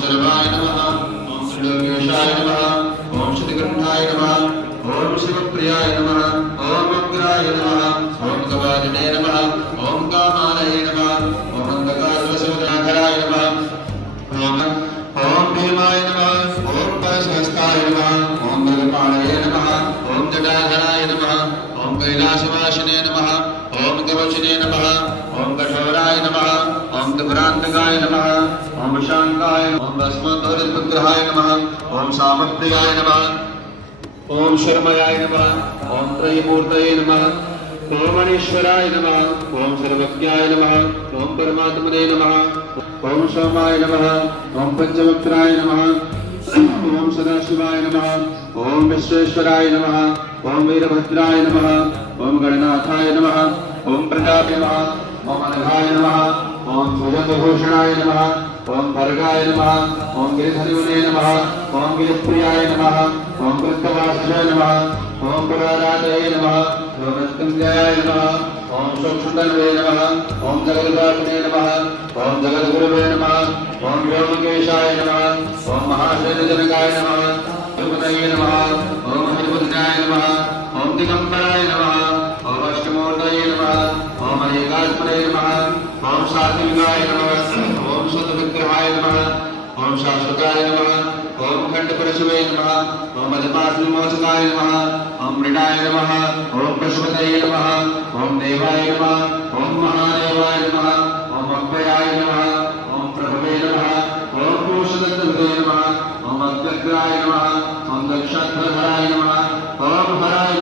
सर्वाय नमः ओम श्रीलोकेशाय नमः ओम श्रीकंठाय नमः ओम शिवप्रियाय नमः ओम अग्राय नमः ओम कपालिने नमः ओम कामालये नमः ओम अंधकारवशोधनाधराय नमः ओम भीमाय नमः ओम परसहस्ताय नमः ओम भगपालये नमः ओम जटाधराय नमः ओम कैलासवासिने नमः ओम कवचिने नमः ओम कठोराय नमः ओम त्रिपुरान्तकाय नमः ओम शांकाय ओम भस्मोद्धरितपुत्राय नमः ओम सामप्रियाय नमः ओम शर्मयाय नमः ओम त्रयमूर्तये नमः ओम अनीश्वराय नमः ओम सर्वज्ञाय नमः ओम परमात्मने नमः ओम सोमाय नमः ओम पंचवक्त्राय नमः ओम सदाशिवाय नमः ओम विश्वेश्वराय नमः ओम वीरभद्राय नमः ओम गणनाथाय नमः ओम प्रजापते नमः ओम अनघाय नमः ओम भुजंगभूषणाय नमः ओम भर्गाय नमः ओम गिरिधरिवने नमः ओम गिरिप्रियाय नमः ओम कृतवासाय नमः ओम पुराराजये नमः ओम नृत्यंजयाय नमः ओम सूक्ष्मतन्वे नमः ओम जगद्धात्मने नमः ओम जगद्गुरुवे नमः ओम व्योमकेशाय नमः ओम महाशैलजनकाय नमः तिरुपतये नमः ओम हरिपुत्राय नमः ओम दिगंबराय नमः ओम अष्टमूर्तये नमः ओम अनेकात्मने नमः ओम सात्विकाय नमः ओम सद्विग्रहाय नमः ओम शाश्वताय नमः ओम खंडपरशुवे नमः ओम मधुपासुमोचकाय नमः ओम मृडाय नमः ओम पशुपतये नमः ओम देवाय नमः ओम महादेवाय नमः ओम अव्ययाय नमः ओम प्रभवे नमः ओम पुरुषदत्तवे नमः ओम अव्यग्राय नमः ओम दक्षाध्वराय नमः